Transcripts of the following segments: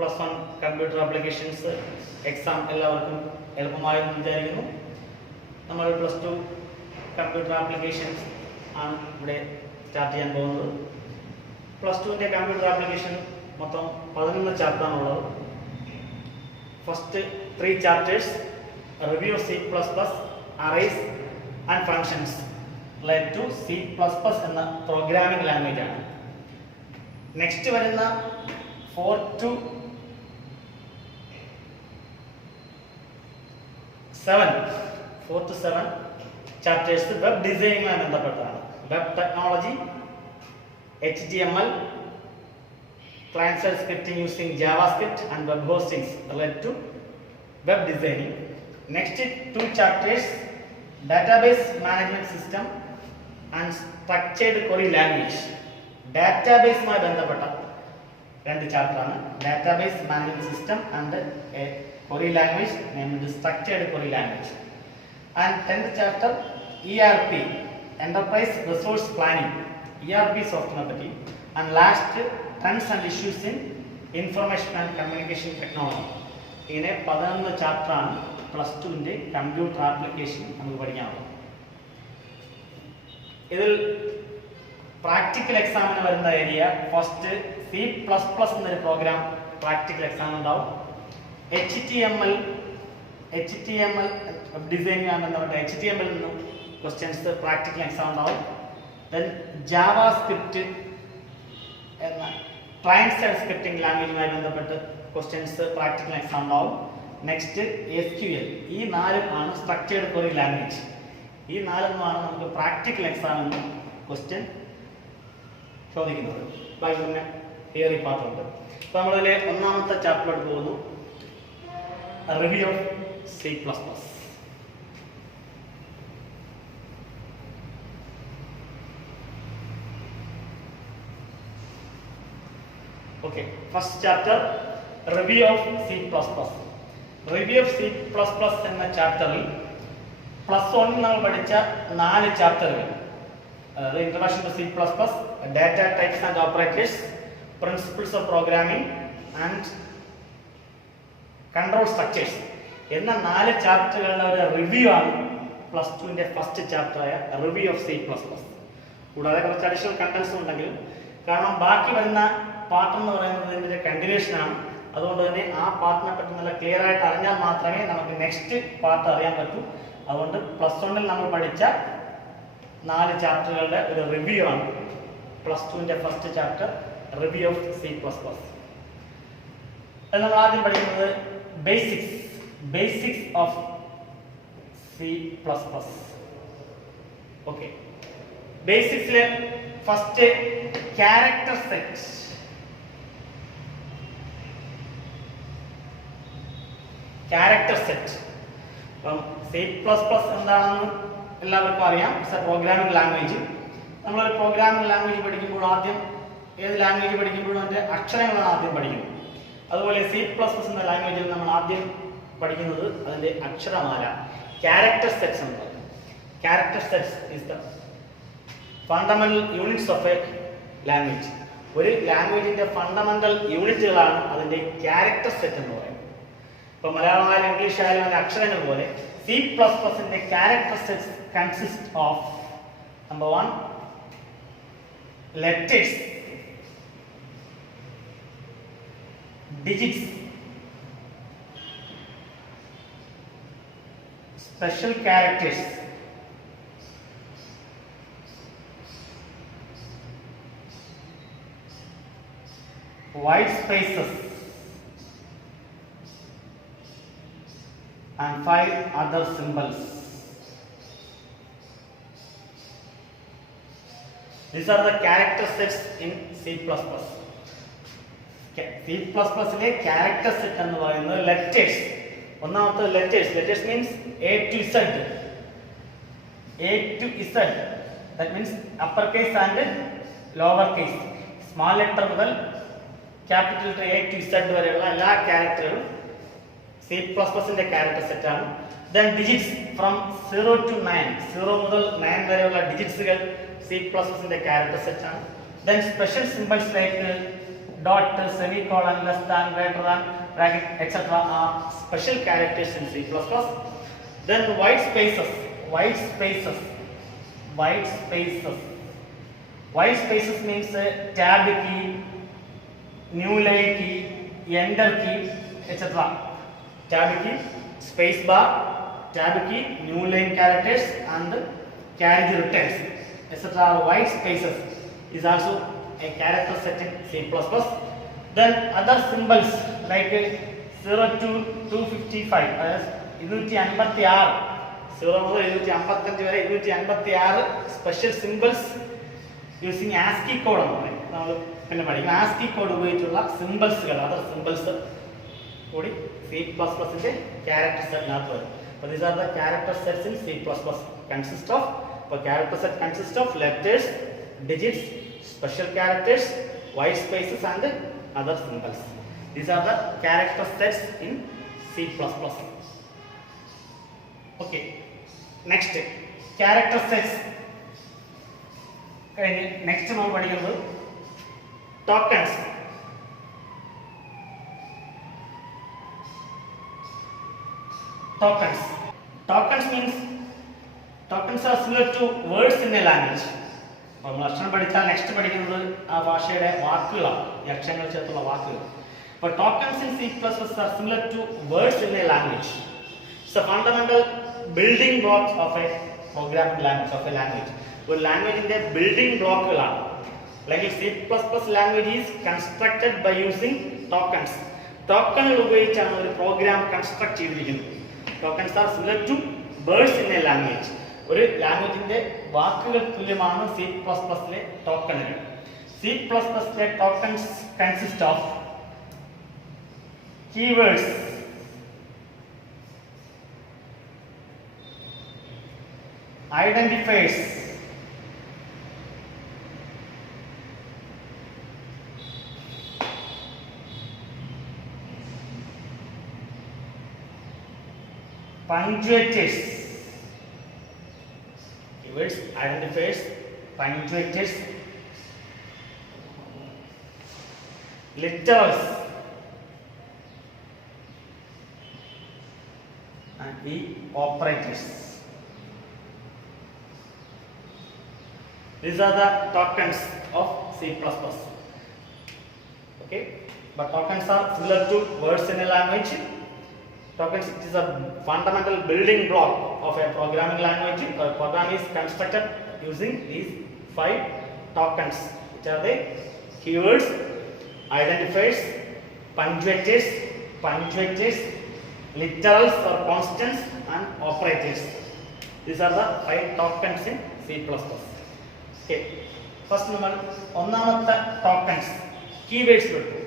+1 computer applications exam എല്ലാവർക്കും എളുപ്പമായെന്ന് വിചാരിക്കുന്നു. നമ്മൾ +2 കമ്പ്യൂട്ടർ ആപ്ലിക്കേഷൻസ് ആണ് ഇവിടെ സ്റ്റാർട്ട് ചെയ്യാൻ പോകുന്നത്. +2ന്റെ കമ്പ്യൂട്ടർ ആപ്ലിക്കേഷൻ മൊത്തം 11 ചാപ്റ്ററാണുള്ളത്. First 3 chapters review of C++, arrays and functions related to C++ എന്ന പ്രോഗ്രാമിംഗ് ലാംഗ്വേജ് ആണ്. നെക്സ്റ്റ് വരുന്ന 4 to 7 ചാപ്റ്റേഴ്സ് വെബ് ഡിസൈനിങ്ങുമായി ബന്ധപ്പെട്ടതാണ്. Web technology, HTML, client-side scripting using JavaScript and web hostings related to web designing. Next 2 chapters database management system and structured query language. ഡാറ്റാബേസുമായി ബന്ധപ്പെട്ട 2 ചാപ്റ്ററാണ്. Database management system and a query language named structured query language. And 10th chapter ERP, enterprise resource planning, ERP software പറ്റി. And last trends and issues in information and communication technology. ഇങ്ങനെ 11 ചാപ്റ്ററാണ് +2ന്റെ computer application നമുക്ക് പഠിക്കാനുള്ളത്. ഇതിൽ practical എക്സാമിന് വരുന്ന area first C++ എന്നൊരു programme practical exam ഉണ്ടാവും. HTML വെബ് ഡിസൈനിങ് ആണ് ബന്ധപ്പെട്ട HTML നിന്നും ക്വസ്റ്റ്യൻസ് പ്രാക്ടിക്കൽ എക്സാം ഉണ്ടാവും. ദെൻ ജാവാസ്ക്രിപ്റ്റ് എന്ന ക്ലയന്റ് സൈഡ് സ്ക്രിപ്റ്റിംഗ് ലാംഗ്വേജുമായി ബന്ധപ്പെട്ട് ക്വസ്റ്റ്യൻസ് പ്രാക്ടിക്കൽ എക്സാം ഉണ്ടാവും. Next SQL. ഈ 4 ആണ് സ്ട്രക്ചേർഡ് ക്വറി ലാംഗ്വേജ്. ഈ 4 ആണ് നമുക്ക് പ്രാക്ടിക്കൽ എക്സാമിന് ക്വസ്റ്റ്യൻ ചോദിക്കുന്നത്. ബാക്കി പിന്നെ തിയറി പാർട്ട് ഉണ്ട്. അപ്പോൾ നമ്മളിതിലെ ഒന്നാമത്തെ ചാപ്റ്ററിലോട്ട് പോകുന്നു. Review of C++. Okay, first chapter review of C++. Review of C++ എന്ന ചാപ്റ്ററിൽ +1 നമ്മൾ പഠിച്ച 4 ചാപ്റ്ററുകൾ, അതായത് introduction to C++, data types and operators, principles of programming and control structures എന്ന 4 ചാപ്റ്ററുകളുടെ ഒരു റിവ്യൂ ആണ് +2ന്റെ ഫസ്റ്റ് ചാപ്റ്ററായ റിവ്യൂ ഓഫ് C++. കൂടാതെ കുറച്ച് അഡീഷണൽ കണ്ടന്റ്സ് ഉണ്ടെങ്കിലും, കാരണം ബാക്കി വരുന്ന പാർട്ട് എന്ന് പറയുന്നത് ഇതിന്റെ കണ്ടിന്യൂഷൻ ആണ്. അതുകൊണ്ട് തന്നെ ആ പാർട്ടിനെ പറ്റി നല്ല ക്ലിയർ ആയിട്ട് അറിഞ്ഞാൽ മാത്രമേ നമുക്ക് നെക്സ്റ്റ് പാർട്ട് അറിയാൻ പറ്റൂ. അതുകൊണ്ട് +1ൽ നമ്മൾ പഠിച്ച 4 ചാപ്റ്ററുകളുടെ ഒരു റിവ്യൂ ആണ് +2ന്റെ first chapter review of C++. നമ്മൾ ആദ്യം പഠിക്കുന്നത് ബേസിക്സ് ഓഫ് C++. ഓക്കെ, ബേസിക്സിലെ ഫസ്റ്റ് ക്യാരക്ടർ സെറ്റ്. അപ്പം C++ എന്താണെന്ന് എല്ലാവർക്കും അറിയാം. It's a programming language. നമ്മളൊരു പ്രോഗ്രാമിംഗ് ലാംഗ്വേജ് പഠിക്കുമ്പോൾ ആദ്യം ഏത് ലാംഗ്വേജ് പഠിക്കുമ്പോഴും അതിൻ്റെ അക്ഷരങ്ങളാണ് ആദ്യം പഠിക്കുന്നത്. അതുപോലെ C++ എന്ന ലാംഗ്വേജിൽ നമ്മൾ ആദ്യം പഠിക്കുന്നത് അതിൻ്റെ അക്ഷരമാല, ക്യാരക്ടർ സെറ്റ്സ് എന്ന് പറയും. Character sets is the fundamental units of A language. ഒരു ലാംഗ്വേജിന്റെ ഫണ്ടമെന്റൽ യൂണിറ്റുകളാണ് അതിന്റെ ക്യാരക്ടർ സെറ്റ് എന്ന് പറയുന്നത്. ഇപ്പൊ മലയാളമായാലും ഇംഗ്ലീഷ് ആയാലും അതിന്റെ അക്ഷരങ്ങൾ പോലെ C++ന്റെ character sets consist of number 1 letters, digits, special characters, white spaces, and 5 other symbols. These are the character sets in C++. C++ലെ ക്യാരക്ടർ സെറ്റ് എന്ന് പറയുന്നത് ലെറ്റേഴ്സ്. ഒന്നാമത്തെ letters means A to Z. That means upper case and lower case. Small letter മുതൽ capital letter A to Z വരെയുള്ള എല്ലാ ക്യാരക്ടറുകളും C++ന്റെ character set ആണ്. Then digits from 0 to 9, 0 മുതൽ 9 വരെയുള്ള ഡിജിറ്റ്സുകൾ C++ന്റെ ക്യാരക്ടർ സെറ്റ് ആണ്. Then special symbols like dot, semicolon, less than, greater than, bracket, etc. are special characters in C++. Then white spaces means tab key, new line key, enter key, etc. Tab key, space bar, tab key, new line characters and carry the returns, etc. White spaces is also a character set in C++. Then other symbols like 0 to 255, that is 256, 0 മുതൽ 255 വരെ 256 special symbols using ASCII code എന്ന് പറയും. നമ്മൾ പിന്നെ പഠിക്കും ASCII code ഉപയോഗിച്ചുള്ള സിമ്പിൾസുകൾ, other symbols കൂടി C++ന്റെ character സെറ്റിനകത്ത് വരും. അപ്പോൾ these are the character sets in C++. Consist of, അപ്പോൾ character set consists of letters, digits, special characters, white spaces and other symbols. These are the character sets in C++. Okay, next character sets. Next നമ്മൾ പഠിക്കുന്നത് tokens. Tokens means tokens are similar to words in a language. അപ്പോൾ നമ്മൾ അക്ഷരം പഠിച്ചാൽ next പഠിക്കുന്നത് ആ ഭാഷയുടെ വാക്കുകളാണ്, ഈ അക്ഷരങ്ങൾ ചേർത്തുള്ള വാക്കുകൾ. അപ്പോൾ tokens in C++ are similar to words in a language. It's a fundamental building blocks of a programming language, of a language. ഒരു ലാംഗ്വേജിന്റെ ബിൽഡിംഗ് ബ്ലോക്കുകളാണ്. അല്ലെങ്കിൽ C++ language is constructed by using tokens. ടോക്കണുകൾ ഉപയോഗിച്ചാണ് ഒരു പ്രോഗ്രാം കൺസ്ട്രക്ട് ചെയ്തിരിക്കുന്നത്. Tokens are similar to words in a language. ഒരു ലാംഗ്വേജിന്റെ വാക്കുകൾ തുല്യമാണ് C++ലെ ടോക്കണുകൾ. C++ലെ tokens consist of keywords, identifiers, punctuators, keywords, identifiers, punctuators, literals and the operators. These are the tokens of C++. Okay, but tokens are similar to words in a language. Tokens, it is a fundamental building block of a programming language. A program is constructed using these 5 tokens, which are the keywords, identifiers, punctuators, literals or constants and operators. These are the 5 tokens in C++. Okay, first നമ്മൾ ഒന്നാമത്തെ tokens keywords എടുക്കും.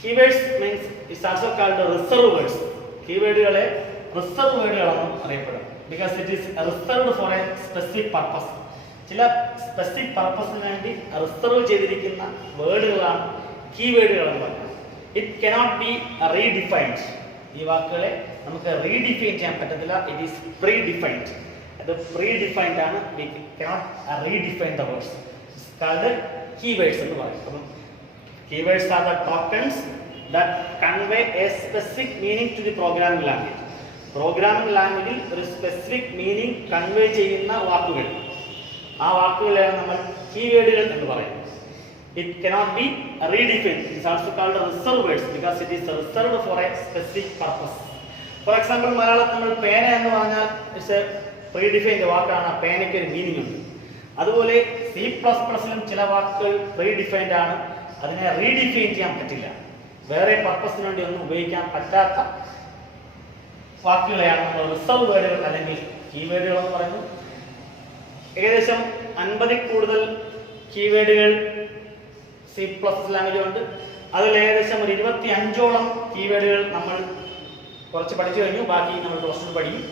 Keywords means it's also called reserve words. കീവേഡുകളെ reserve വേർഡുകളാണ് അറിയപ്പെടുന്നത്. Because it is reserved for a specific purpose. ചില specific പർപ്പസിന് വേണ്ടി reserve ചെയ്തിരിക്കുന്ന വേർഡുകളാണ് കീവേഡുകൾ എന്ന് പറയുന്നത്. It cannot be redefined. ഈ വാക്കുകളെ നമുക്ക് റീഡിഫൈൻ ചെയ്യാൻ പറ്റത്തില്ല. It is predefined. അത് പ്രീ ഡിഫൈൻഡ് ആണ്. We cannot redefine the words. It's called keywords എന്ന് പറയും. അപ്പം keywords are the tokens that convey a specific meaning to the programming language. Programming ലാംഗ്വേജിൽ ഒരു സ്പെസിഫിക് മീനിങ് കൺവേ ചെയ്യുന്ന വാക്കുകൾ, ആ വാക്കുകളെയാണ് നമ്മൾ കീവേഡുകൾ എന്ന് പറയുന്നത്. It cannot be redefined. It is also called reserved words because it is reserved for a specific purpose. For example, മലയാളത്തിൽ നമ്മൾ പേന എന്ന് പറഞ്ഞാൽ ഇറ്റ്സ് എ പ്രീഡിഫൈൻഡ് വാക്കാണ്. പേനയ്ക്ക് ഒരു മീനിങ് ഉണ്ട്. അതുപോലെ C++ലും ചില വാക്കുകൾ പ്രീഡിഫൈൻഡ് ആണ്. അതിനെ റീഡിഫൈൻ ചെയ്യാൻ പറ്റില്ല. വേറെ പർപ്പസിന് വേണ്ടി ഒന്നും ഉപയോഗിക്കാൻ പറ്റാത്ത വാക്കുകളെയാണ് നമ്മൾ റിസർവ് വേർഡുകൾ അല്ലെങ്കിൽ കീവേഡുകൾ എന്ന് പറയുന്നത്. ഏകദേശം 50 കൂടുതൽ കീവേഡുകൾ C++ ലാംഗ്വേജ് ഉണ്ട്. അതിൽ ഏകദേശം ഒരു 25ഓളം കീവേഡുകൾ നമ്മൾ കുറച്ച് പഠിച്ചു കഴിഞ്ഞു. ബാക്കി നമ്മൾ പ്ലസ് പഠിക്കും.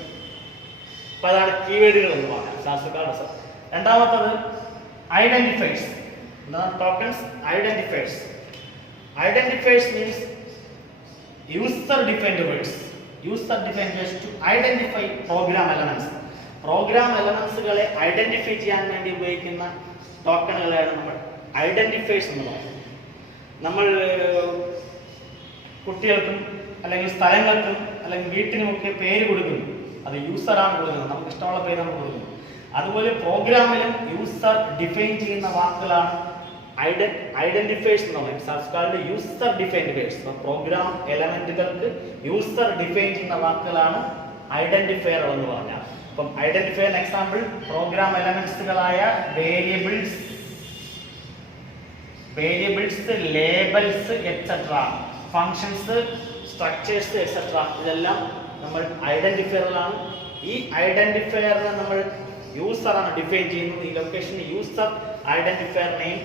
അപ്പോൾ അതാണ് കീവേഡുകൾ എന്ന് പറഞ്ഞാൽ ശാസ്ത്രക്കാരുടെ. രണ്ടാമത്തത് ഐഡന്റിഫയേഴ്സ്. എന്താണ് tokens? Identifiers. Identifiers means user defined words. User defined words to identify program elements. Program എലമെന്റ്സുകളെ ഐഡന്റിഫൈ ചെയ്യാൻ വേണ്ടി ഉപയോഗിക്കുന്ന ടോക്കണുകളെയാണ് നമ്മൾ ഐഡന്റിഫയേഴ്സ് എന്ന് പറയുന്നത്. നമ്മൾ കുട്ടികൾക്കും അല്ലെങ്കിൽ സ്ഥലങ്ങൾക്കും അല്ലെങ്കിൽ വീട്ടിനുമൊക്കെ പേര് കൊടുക്കുന്നു. അത് യൂസറാണ് കൊടുക്കുന്നത്, നമുക്ക് ഇഷ്ടമുള്ള പേര് നമ്മൾ കൊടുക്കുന്നു. അതുപോലെ പ്രോഗ്രാമിലും യൂസർ ഡിഫൈൻ ചെയ്യുന്ന വാക്കുകളാണ് ഐഡന്റിഫയേഴ്സ് എന്ന് പറയുന്നത്. User defined words. പ്രോഗ്രാം എലമെന്റുകൾക്ക് യൂസർ ഡിഫൈൻ ചെയ്യുന്ന വാക്കുകളാണ് ഐഡന്റിഫയർ എന്ന് പറഞ്ഞാൽ. അപ്പം ഐഡന്റിഫയർ എക്സാമ്പിൾ പ്രോഗ്രാം എലമെന്റ്സുകളായ variables, labels etcetera, functions, structures etcetera, ഇതെല്ലാം നമ്മൾ ഐഡന്റിഫയറിലാണ്. ഈ ഐഡന്റിഫയറിനെ നമ്മൾ യൂസറാണ് ഡിഫൈൻ ചെയ്യുന്നത്. ഈ ലൊക്കേഷന് യൂസർ ഐഡന്റിഫയർ നെയിം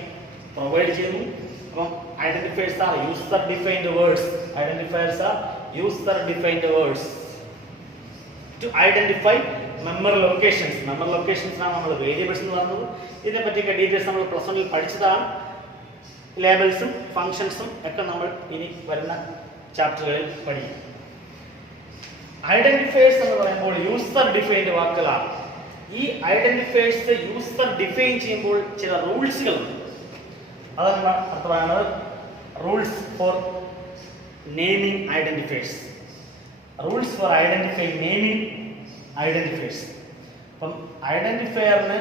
പ്രൊവൈഡ് ചെയ്യുന്നു. അപ്പം identifiers are user defined words. Identifiers are user defined words to identify memory locations. Memory ലൊക്കേഷൻസിനാണ് നമ്മൾ വേരിയബിൾസ് എന്ന് പറഞ്ഞത്. ഇതിനെപ്പറ്റിയൊക്കെ ഡീറ്റെയിൽസ് നമ്മൾ പ്ലസ് വണ്ണിൽ പഠിച്ചതാണ്. ലേബൽസും ഫങ്ഷൻസും ഒക്കെ നമ്മൾ ഇനി വരുന്ന ചാപ്റ്ററുകളിൽ പഠിക്കും. ഐഡന്റിഫയേഴ്സ് എന്ന് പറയുമ്പോൾ യൂസർ ഡിഫൈൻഡ് വാക്കുകളാണ്. ഈ ഐഡന്റിഫയേഴ്സ് യൂസർ ഡിഫൈൻ ചെയ്യുമ്പോൾ ചില റൂൾസുകളുണ്ട്. അതാണ് അർത്ഥമാണ് rules for naming identifiers. Rules for identify naming identifiers. അപ്പം ഐഡന്റിഫയറിന്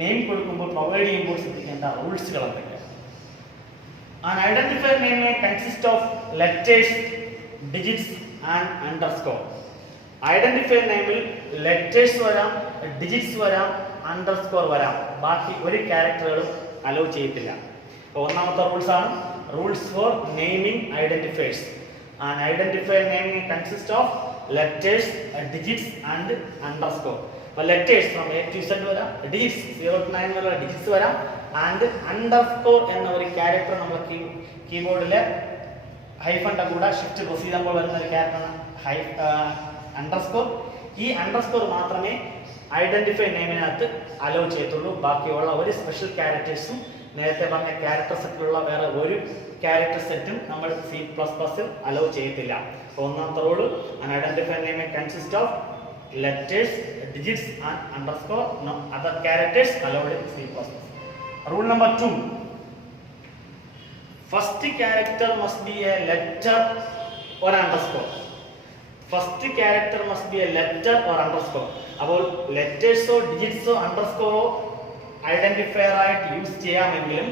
നെയിം കൊടുക്കുമ്പോൾ പ്രൊവൈഡ് ചെയ്യുമ്പോൾ ശ്രദ്ധിക്കേണ്ട റൂൾസുകൾ എന്തൊക്കെയാണ്? An identifier name may consist of letters, digits and underscore. Identifier നെയിമിൽ ലെറ്റേഴ്സ് വരാം, ഡിജിറ്റ്സ് വരാം, അണ്ടർസ്കോർ വരാം. ബാക്കി ഒരു ക്യാരക്ടറുകളും അലോ ചെയ്യത്തില്ല. അപ്പോൾ ഒന്നാമത്തെ റൂൾസ് ആണ് rules for naming identifiers. An identifier name may consist of letters, digits and underscore. അപ്പോൾ letters from A to Z വരാം, ഡിജിറ്റ്സ് 0 to 9 വരെ ഡിജിറ്റ്സ് വരാം, ആൻഡ് അണ്ടർസ്കോർ എന്ന ഒരു ക്യാരക്ടർ നമ്മൾ കീബോർഡിലെ ഹൈഫന്റെ കൂടെ ഷിഫ്റ്റ് പ്രസ് ചെയ്യുമ്പോൾ വരുന്ന ഒരു ക്യാരക്ടറാണ് അണ്ടർസ്കോർ. ഈ അണ്ടർസ്കോർ മാത്രമേ ഐഡന്റിഫൈ നെയിമിനകത്ത് അലോ ചെയ്യത്തുള്ളൂ. ബാക്കിയുള്ള ഒരു സ്പെഷ്യൽ ക്യാരക്ടേഴ്സും നേരത്തെ പറഞ്ഞ ക്യാരക്ടർ സെറ്റിലുള്ള വേറെ ഒരു ക്യാരക്ടർ സെറ്റും നമ്മൾ C++ൽ അലോ ചെയ്യത്തില്ല. ഒന്നാമത്തെ rule identify name consist of letters, digits and underscore. No other characters allowed in C++. Rule number 2. First character must be a letter or underscore. First character must be a letter or underscore. അപ്പോൾ ലെറ്റേഴ്സോ ഡിജിറ്റ്സോ അണ്ടർസ്കോറോ identifier ആയിട്ട് use ചെയ്യാമെങ്കിലും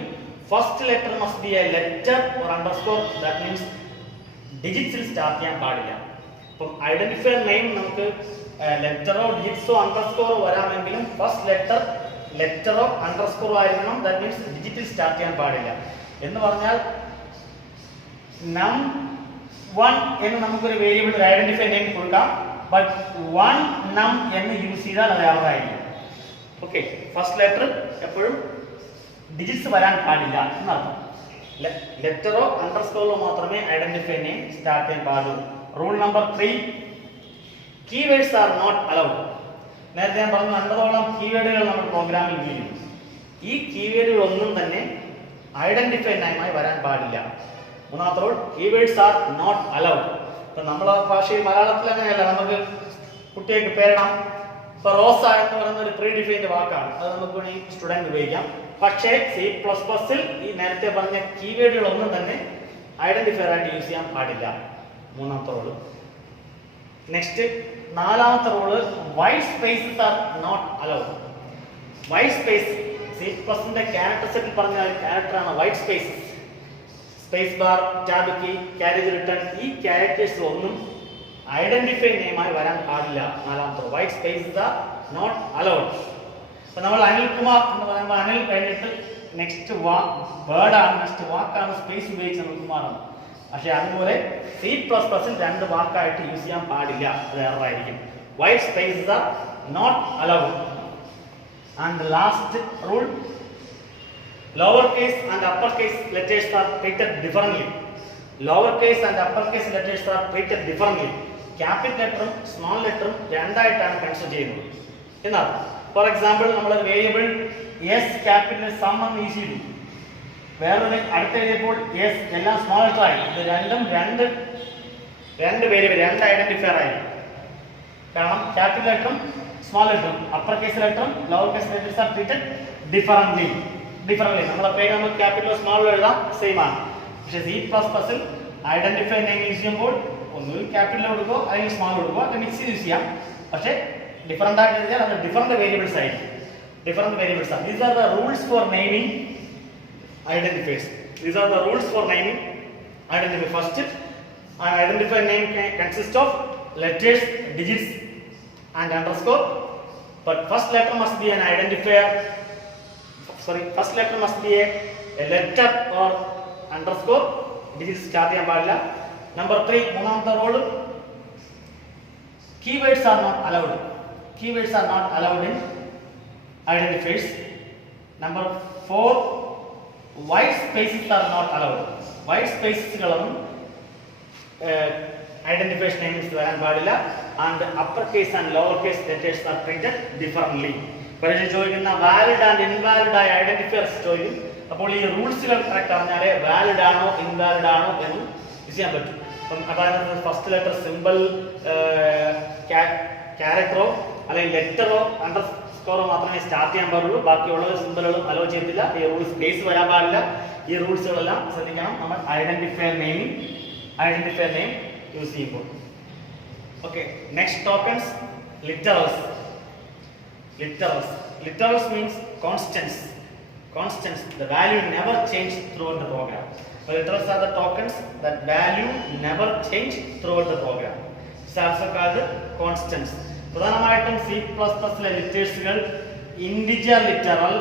first letter must be a letter or underscore. That means ഡിജിറ്റ്സിൽ start ചെയ്യാൻ പാടില്ല. അപ്പം ഐഡന്റിഫയർ നെയിം നമുക്ക് ലെറ്ററോ ഡിജിറ്റ്സോ അണ്ടർസ്കോറോ വരാമെങ്കിലും ഫസ്റ്റ് ലെറ്ററോ അണ്ടർസ്കോറോ ആയിരിക്കണം. ദാറ്റ് മീൻസ് ഡിജിറ്റിൽ സ്റ്റാർട്ട് ചെയ്യാൻ പാടില്ല. എന്ന് പറഞ്ഞാൽ num1 എന്ന് നമുക്കൊരു വേരിയബിൾ ഐഡന്റിഫൈ നെയിം കൊടുക്കാം. ബട്ട് 1 num എന്ന് യൂസ് ചെയ്താൽ അത് എററായിരിക്കും. ഓക്കെ, ഫസ്റ്റ് ലെറ്റർ എപ്പോഴും ഡിജിറ്റ്സ് വരാൻ പാടില്ല എന്നർത്ഥം. ലെറ്ററോ അണ്ടർസ്കോറോ മാത്രമേ ഐഡന്റിഫൈ നെയിം സ്റ്റാർട്ട് ചെയ്യാൻ പാടുള്ളൂ. Rule number 3. Keywords are not allowed. നേരത്തെ ഞാൻ പറഞ്ഞു 50ഓളം കീവേഡുകൾ നമ്മൾ പ്രോഗ്രാമിൽ ഉപയോഗിക്കുന്നു. ഈ കീവേഡുകൾ ഒന്നും തന്നെ ഐഡന്റിഫൈ നെയിമായി വരാൻ പാടില്ല. മൂന്നാമത്തെ rule keywords are not allowed. ഇപ്പം നമ്മളെ ഭാഷയിൽ മലയാളത്തിൽ അങ്ങനെയല്ല. നമുക്ക് കുട്ടികൾക്ക് പേരിടാം. ഇപ്പൊ റോസ എന്ന് പറയുന്ന ഒരു പ്രീ ഡിഫൈൻഡ് വാക്കാണ്. അത് നമുക്ക് വേണമെങ്കിൽ സ്റ്റുഡന്റ് ഉപയോഗിക്കാം. പക്ഷേ C++ൽ ഈ നേരത്തെ പറഞ്ഞ കീവേഡുകളൊന്നും തന്നെ ഐഡന്റിഫയർ ആയിട്ട് യൂസ് ചെയ്യാൻ പാടില്ല. മൂന്നാമത്തെ റൂള്. നെക്സ്റ്റ് നാലാമത്തെ rule white spaces are not allowed. White space C++ന്റെ ക്യാരക്ടർ സെറ്റിൽ പറഞ്ഞ ക്യാരക്ടറാണ് white spaces. Space bar, tab key, carriage return, ഈ ക്യാരക്ടേഴ്സ് ഒന്നും ഐഡന്റിഫൈ നെയിമായി വരാൻ പാടില്ല. നാലാമത്തെ white spaces are not allowed. അപ്പൊ നമ്മൾ അനിൽകുമാർ എന്ന് പറയുമ്പോൾ അനിൽ കഴിഞ്ഞിട്ട് നെക്സ്റ്റ് വേർഡാണ്, നെക്സ്റ്റ് വാക്കാണ് സ്പേസ് ഉപയോഗിച്ച് അനിൽകുമാറാണ്. പക്ഷെ അതുപോലെ C++ൽ 2 വാക്കായിട്ട് യൂസ് ചെയ്യാൻ പാടില്ല. അത് എററായിരിക്കും. White spaces are not allowed. And last rule lower case and upper case letters are treated differently. Lower case and upper case letters are treated differently. Capital ലെറ്ററും സ്മോൾ ലെറ്ററും രണ്ടായിട്ടാണ് കൺസിഡർ ചെയ്യുന്നത്. എന്നാൽ ഫോർ എക്സാമ്പിൾ നമ്മൾ വേരിയബിൾ എസ് ക്യാപിറ്റൽ സം എന്ന് use ചെയ്തു. വേറൊരു അടുത്ത് എഴുതിയപ്പോൾ എസ് എല്ലാം സ്മോൾ ലെറ്റർ ആയി. ഇത് രണ്ടും രണ്ട് വേരിയബിൾ, രണ്ട് ഐഡന്റിഫയർ ആയി. കാരണം ക്യാപിറ്റൽ ലെറ്ററും സ്മോൾ ലെറ്ററും അപ്പർ കേസ് ലെറ്ററും lower case letters are treated differently. നമ്മളെ പേര് നമ്മൾ ക്യാപിറ്റലോ സ്മോളോ എഴുതാം, സെയിം ആണ്. പക്ഷേ C++ൽ ഐഡന്റിഫൈ നെയിം യൂസ് ചെയ്യുമ്പോൾ ഒന്നുകിൽ ക്യാപിറ്റൽ കൊടുക്കുക അല്ലെങ്കിൽ സ്മോൾ കൊടുക്കുക, അത് മിക്സ് യൂസ് ചെയ്യാം. പക്ഷേ ഡിഫറൻ്റ് ആയിട്ട് എഴുതിയാൽ അത് ഡിഫറൻ്റ് വേരിയബിൾസ് ആയിരിക്കും. These are the rules for naming identifiers. First, an identifier name consists of letters, digits and underscore, but first letter must be an identifier. First letter must be a letter or underscore. Digits start ചെയ്യാൻ പാടില്ല. Number 3, മൂന്നാമത്തെ rule, keywords are not allowed in identifiers. Number 4, white spaces are not allowed. White spaces കളൊന്നും identifiers names വരാൻ പാടില്ല. And uppercase and lowercase letters are treated differently. പരീക്ഷ ചോദിക്കുന്ന valid and invalid ആയ identifiers ചോദിക്കും. അപ്പോൾ ഈ റൂൾസുകൾ കറക്റ്റ് അറിഞ്ഞാലേ വാലിഡ് ആണോ invalid ആണോ എന്ന് ചെയ്യാൻ പറ്റും. അപ്പം അതായത് ഫസ്റ്റ് ലെറ്റർ സിമ്പിൾ ക്യാരക്ടറോ അല്ലെങ്കിൽ ലെറ്ററോ അണ്ടർസ്കോറോ മാത്രമേ സ്റ്റാർട്ട് ചെയ്യാൻ പാടുള്ളൂ. ബാക്കിയുള്ളത് സിമ്പിളുകളും അലോ ചെയ്തില്ല. ഈ റൂൾസ് ബേസ് വരാൻ പാടില്ല. ഈ റൂൾസുകളെല്ലാം ശ്രദ്ധിക്കണം നമ്മൾ ഐഡന്റിഫയർ നെയിം യൂസ് ചെയ്യുമ്പോൾ. Okay, next tokens, literals. Literals means constants. The value never change throughout the program. So literals are the tokens that value never change throughout the program. It's also called constants. പ്രധാനമായിട്ടും C++ലെ ലിറ്റേഴ്സുകൾ integer literal,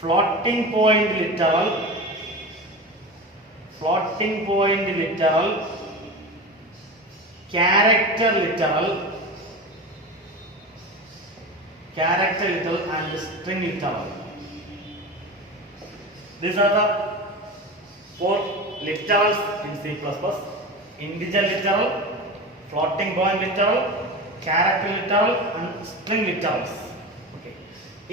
floating point literal, character literal and string literal. These are the 4 literals in C++: integer literal, floating point literal, character literal and string literals. Okay,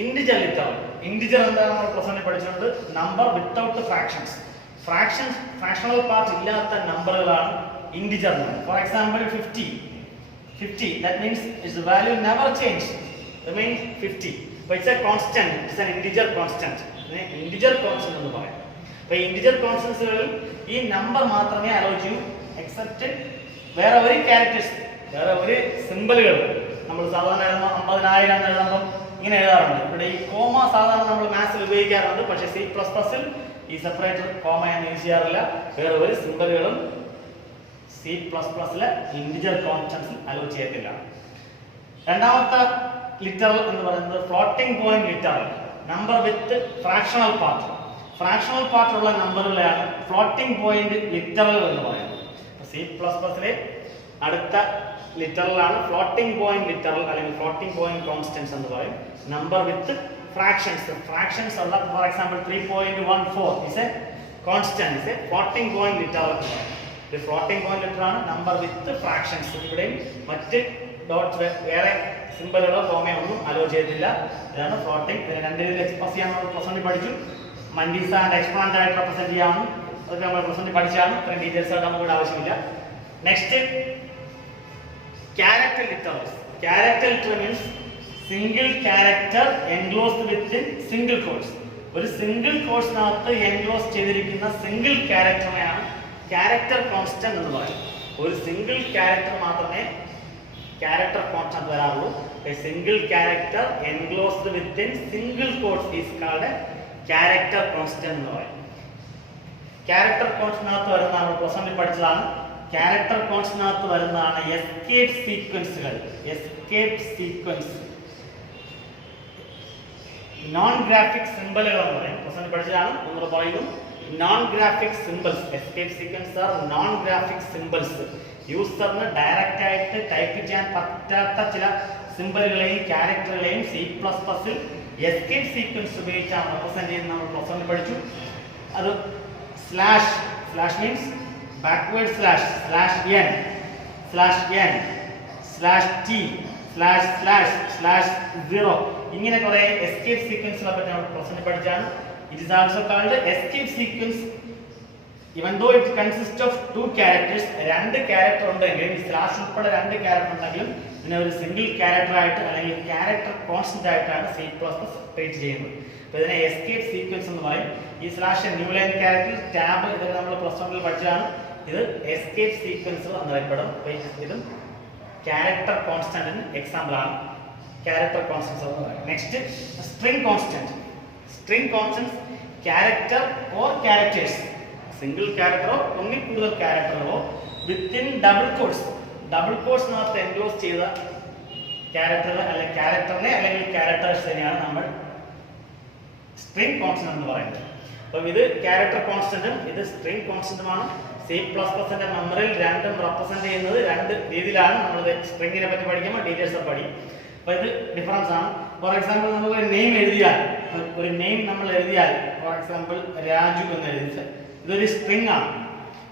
integer എന്താണ് നമ്മൾ present പഠിച്ചിട്ടുണ്ട്? Number without fractions. Fractional part ഇല്ലാത്ത നമ്പറുകളാണ് integer number. For example, 50, that means its value never change, remains 50, but it's a constant, it's an integer constant എന്ന് പറയാം. അപ്പോൾ integer കോൺസ്റ്റന്റ്സുകളിൽ ഈ number മാത്രമേ hello ചെയ്യൂ, എക്സെപ്റ്റ് വേറെ ഒരു ക്യാരക്ടേഴ്സ്, വേറെ ഒരു സിമ്പിളുകൾ നമ്മൾ സാധാരണ എഴുതുമ്പോൾ 50,000 എഴുതുമ്പോൾ ഇങ്ങനെ എഴുതാറുണ്ട്. ഇവിടെ ഈ കോമ സാധാരണ നമ്മൾ മാത്സിൽ ഉപയോഗിക്കാറുണ്ട്. പക്ഷേ C++ൽ ഈ സെപ്പറേറ്റർ കോമ എന്ന് യൂസ് ചെയ്യാറില്ല. വേറെ ഒരു സിമ്പിളുകളും C++ലെ ഇന്റിജർ കോൺസ്റ്റന്റ്സിൽ അലോ ചെയ്യത്തില്ല. രണ്ടാമത്തെ ലിറ്ററൽ എന്ന് പറയുന്നത് ഫ്ലോട്ടിംഗ് പോയിന്റ് ലിറ്ററൽ, നമ്പർ വിത്ത് ഫ്രാക്ഷണൽ പാർട്ട് ഉള്ള നമ്പറുകളെയാണ് ഫ്ലോട്ടിംഗ് പോയിന്റ് ലിറ്ററൽ എന്ന് പറയുന്നത്. C++ലെ അടുത്ത ലിറ്ററലാണ് ഫ്ലോട്ടിംഗ് പോയിന്റ് ലിറ്ററൽ അല്ലെങ്കിൽ ഫ്ലോട്ടിംഗ് പോയിന്റ് കോൺസ്റ്റന്റ്സ് എന്ന് പറയും. നമ്പർ വിത്ത് ഫ്രാക്ഷൻസ് ഉള്ള, for example 3.14 is a constant, is a floating point literal എന്ന് പറയും. ഒരു ഫ്ലോട്ടിംഗ് പോയിന്റ് ലെറ്റർ ആണ്, നമ്പർ വിത്ത് ഫ്രാക്ഷൻസ്. ഇവിടെയും മറ്റ് ഡോട്ട് വേറെ സിമ്പിളുകളോ കോമയോ ഒന്നും അലോ ചെയ്തില്ല. ഇതാണ് ഫ്ലോട്ടിംഗ്. ഇതിന് രണ്ട് രീതിയിൽ എക്സ്പ്രസ് ചെയ്യാൻ നമ്മൾ പ്രസന്റ് പഠിച്ചു. മൻഡീസ ആൻഡ് എക്സ്പോണന്റ് ആയിട്ട് റെപ്രസെന്റ് ചെയ്യാമെന്നും അതൊക്കെ നമ്മൾ പ്രസന്റ് പഠിച്ചാണ്. ഇത്രയും ഡീറ്റെയിൽസ് ആയിട്ട് നമുക്ക് ആവശ്യമില്ല. Next, character literal means single character enclosed with single quotes. ഒരു സിംഗിൾ കോഡ്സിനകത്ത് എൻക്ലോസ് ചെയ്തിരിക്കുന്ന സിംഗിൾ ക്യാരക്ടറിനെയാണ് ക്യാരക്ടർ കോൺസ്റ്റന്റ് എന്ന് പറയും. ഒരു സിംഗിൾ ക്യാരക്ടർ മാത്രമേ ക്യാരക്ടർ കോൺസ്റ്റന്റ് വരാറുള്ളൂ. Single character enclosed within single quotes is called character constant എന്ന് പറയും. ക്യാരക്ടർ കോൺസ്റ്റന്റിനകത്ത് വരുന്ന നമ്മൾ പ്രസന്റിൽ പഠിച്ചതാണ്. ക്യാരക്ടർ കോൺസ്റ്റന്റിനകത്ത് വരുന്നതാണ് എസ്കേപ്പ് സീക്വൻസുകൾ. നോൺ ഗ്രാഫിക് സിംബലുകൾ എന്ന് പറയും. പ്രസന്റ് പഠിച്ചതാണ്, ഒന്നുകൂടെ പറയുന്നു. non-graphic symbols, escape sequence are non-graphic symbols. യൂസറിന് ഡയറക്റ്റ് ആയിട്ട് ടൈപ്പ് ചെയ്യാൻ പറ്റാത്ത ചില സിമ്പിളുകളെയും ക്യാരക്ടറുകളെയും C++ൽ എസ്കേപ്പ് സീക്വൻസ് ഉപയോഗിച്ചാണ് റെപ്രസെന്റ് ചെയ്യുന്നത്. നമ്മൾ പ്രസന്റ് പഠിച്ചു. അത് സ്ലാഷ് മീൻസ് ബാക്ക്വേർഡ് /n/t/0 ഇങ്ങനെ കുറെ എസ്കേപ്പ് സീക്വൻസുകളെ പറ്റി നമ്മൾ പ്രസന്റ് പഠിച്ചാണ്. It is also called escape sequence Even though it consists of two characters, രണ്ട് ക്യാരക്ടർ ഉണ്ടെങ്കിലും സ്ലാഷ് ഉൾപ്പെടെ രണ്ട് ക്യാരക്ടർ ഉണ്ടെങ്കിലും ഇതിനെ ഒരു സിംഗിൾ ക്യാരക്ടർ ആയിട്ട് അല്ലെങ്കിൽ ക്യാരക്ടർ കോൺസ്റ്റന്റ് ആയിട്ടാണ് C++ ട്രീറ്റ് ചെയ്യുന്നത്. അപ്പോൾ ഇതിനെ എസ്കേപ്പ് സീക്വൻസ് എന്ന് പറയും. ഈ slash new line character tab ഇതൊക്കെ നമ്മൾ +1 പഠിച്ചതാണ്. ഇത് എസ്കേപ്പ് സീക്വൻസ് എന്നറിയപ്പെടും. ഇതും ക്യാരക്ടർ കോൺസ്റ്റന്റിന് എക്സാമ്പിൾ ആണ്. ക്യാരക്ടർ കോൺസ്റ്റൻസ് എന്ന് പറയും. Next string constant. String constants character or characters, single ക്യാരക്ടറോ ഒന്നിൽ കൂടുതൽ ക്യാരക്ടറോ വിത്തിൻ ഡബിൾ കോഡ്സ്, ഡബിൾ കോഡ്സിനകത്ത് എൻക്ലോസ് ചെയ്ത ക്യാരക്ടർ അല്ലെങ്കിൽ ക്യാരക്ടറിനെ അല്ലെങ്കിൽ ക്യാരക്ടേഴ്സിനെയാണ് നമ്മൾ സ്ട്രിംഗ് കോൺസ്റ്റന്റ് എന്ന് പറയുന്നത്. അപ്പം ഇത് ക്യാരക്ടർ കോൺസ്റ്റന്റും ഇത് സ്ട്രിംഗ് കോൺസ്റ്റന്റുമാണ്. C++ന്റെ മെമ്മറിയിൽ രണ്ടും റെപ്രസെന്റ് ചെയ്യുന്നത് രണ്ട് രീതിയിലാണ്. നമ്മൾ സ്ട്രിംഗിനെ പറ്റി പഠിക്കുമ്പോൾ ഡീറ്റെയിൽസ് പഠിക്കും. അപ്പോൾ ഇത് ഡിഫറൻസ് ആണ്. ഫോർ എക്സാമ്പിൾ നമുക്ക് ഒരു നെയിം എഴുതിയാൽ, ഒരു നെയിം നമ്മൾ എഴുതിയാൽ ഫോർ എക്സാമ്പിൾ രാജു എന്ന് എഴുതിയിട്ട് ഇതൊരു സ്ട്രിംഗ് ആണ്.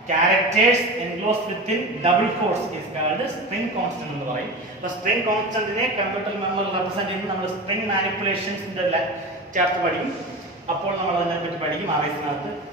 Characters enclosed within double quotes is called string constant എന്ന് പറയും. അപ്പോൾ സ്ട്രിംഗ് കോൺസ്റ്റന്റിനെ കമ്പ്യൂട്ടർ മെമ്മറി റെപ്രസെന്റ് ചെയ്യുന്നത് നമ്മൾ സ്ട്രിംഗ് മാനിപ്പുലേഷൻസിന്റെ ചാപ്റ്റർ പഠിക്കും. അപ്പോൾ നമ്മൾ അതിനെ പറ്റി പഠിക്കും. ആവേശത്തിനകത്ത്